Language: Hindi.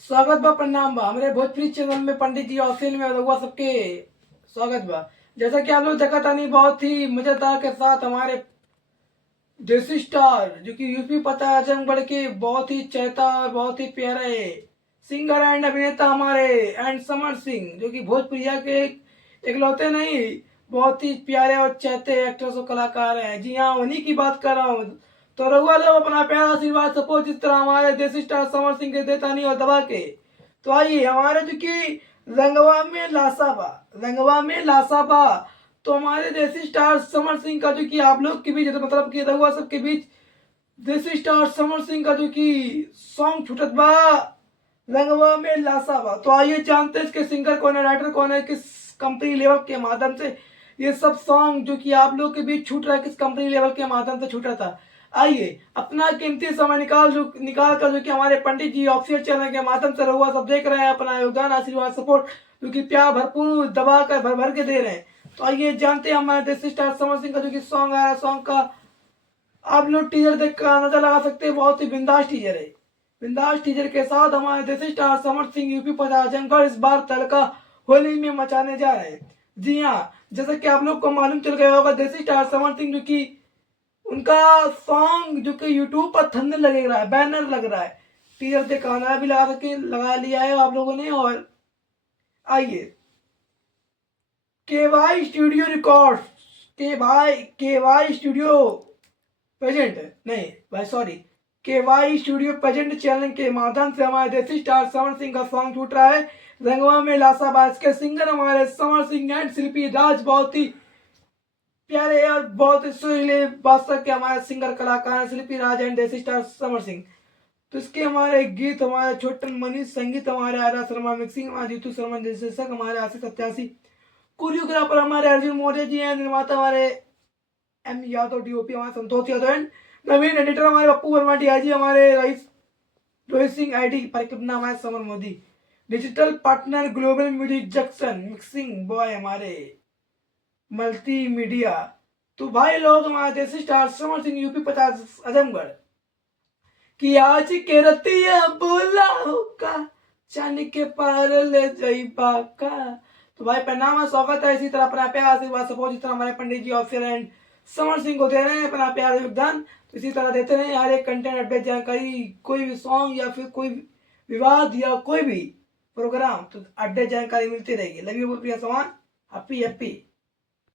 स्वागत बा, प्रणाम बा हमारे भोजपुरी चैनल में। पंडित जी ऑफिल में रउआ सबके स्वागत बा। जैसा कि आप लोग देखा तानी, बहुत ही मजेदार के साथ हमारे देसी स्टार जो कि यूपी पता है आजमगढ़ के बहुत ही चहेता और बहुत ही प्यारे सिंगर एंड अभिनेता हमारे एंड समर सिंह, जो कि भोजपुरिया के इकलौते नहीं बहुत ही प्यारे और चहते एक्ट्रेस और कलाकार हैं। जी हाँ, उन्हीं की बात कर रहा हूँ। तो रघुआ लोग अपना प्यारा आशीर्वाद सपोर्ट जिस तरह हमारे देसी स्टार समर सिंह के देता नहीं और दबा के। तो आइए हमारे जो कि रंगवा में लासाबा तो हमारे देसी स्टार समर सिंह का जो कि आप लोग के बीच मतलब कि रघुआ सबके बीच देसी स्टार समर सिंह का जो कि सॉन्ग छूटत बा रंगवा में लासाबा। तो आइए जानते हैं इसके सिंगर कौन है, राइटर कौन है, किस कंपनी लेवल के माध्यम से ये सब सॉन्ग जो कि आप लोग के बीच छूट रहा है, किस कंपनी लेवल के माध्यम से छूटा था। आइए अपना कीमती समय निकाल कर जो कि हमारे पंडित जी ऑफिशियल चैनल के माध्यम से रहुआ सब देख रहे हैं, अपना योगदान आशीर्वाद सपोर्ट जो कि प्यार भरपूर दबा कर भर भर के दे रहे हैं। तो आइए जानते हैं हमारे देसी स्टार समर सिंह का जो कि सॉन्ग आया, सॉन्ग का आप लोग टीजर देख कर अंदाजा लगा सकते हैं। बहुत ही बिंदास टीजर है। बिंदास टीजर के साथ हमारे देसी स्टार समर सिंह यूपी पर आजमगढ़ इस बार तड़का होली में मचाने जा रहे हैं। जी हाँ, जैसा कि आप लोग को मालूम चल गया होगा, देसी स्टार समर सिंह जो कि उनका सॉन्ग जो कि यूट्यूब पर थंबनेल लग रहा है, बैनर लग रहा है, टीजर देख गाना भी लगा लिया है आप लोगों ने। और आइए केवाई स्टूडियो रिकॉर्ड के वाई स्टूडियो प्रेजेंट नहीं भाई sorry KY studio present channel के माध्यम से हमारे देसी स्टार समर सिंह का सॉन्ग छूट रहा है रंगवा में लासाबाज के सिंगर हमारे समर सिंह एंड शिल्पी राज, बहुत ही प्यारे और बहुत ही सुरीले बादशाह के हमारे सिंगर कलाकार हैं शिल्पी राज एंड देसी स्टार समर सिंह। तो इसके हमारे गीत हमारे छोटन मनीष, संगीत हमारे आर्या शर्मा, मिक्सिंग हमारे जीतू शर्मा, निर्देशक हमारे आशीष सत्यासी, कोरियोग्राफर हमारे अर्जुन मौर्य जी हैं, निर्माता हमारे एम यादव, डीओपी हमारे Santosh Yadav and Naveen editor हमारे पप्पू वर्मा, डीआईजी हमारे रोहित सिंह, आईटी परिकल्पना हमारे summer Modi, digital partner global music junction, mixing boy हमारे मल्टी मीडिया। तो भाई लोग हमारे देसी स्टार समर सिंह यूपी 50 आजमगढ़ कि आज के रतिया बोला होगा चांद के पार ले जाइबा का। तो भाई प्रणाम है, स्वागत है। इसी तरह अपना प्यार आशीर्वाद सपोर्ट जिस तरह हमारे पंडित जी ऑफिशियल एंड समर सिंह को दे रहे हैं अपना प्यार योगदान, तो इसी तरह देते रहे। हर एक कंटेंट अपडेट जानकारी, कोई भी सॉन्ग या फिर कोई विवाद या कोई भी प्रोग्राम, तो अपडेट जानकारी मिलती रहेगी। लव यू प्रिया समान, हैप्पी हैप्पी।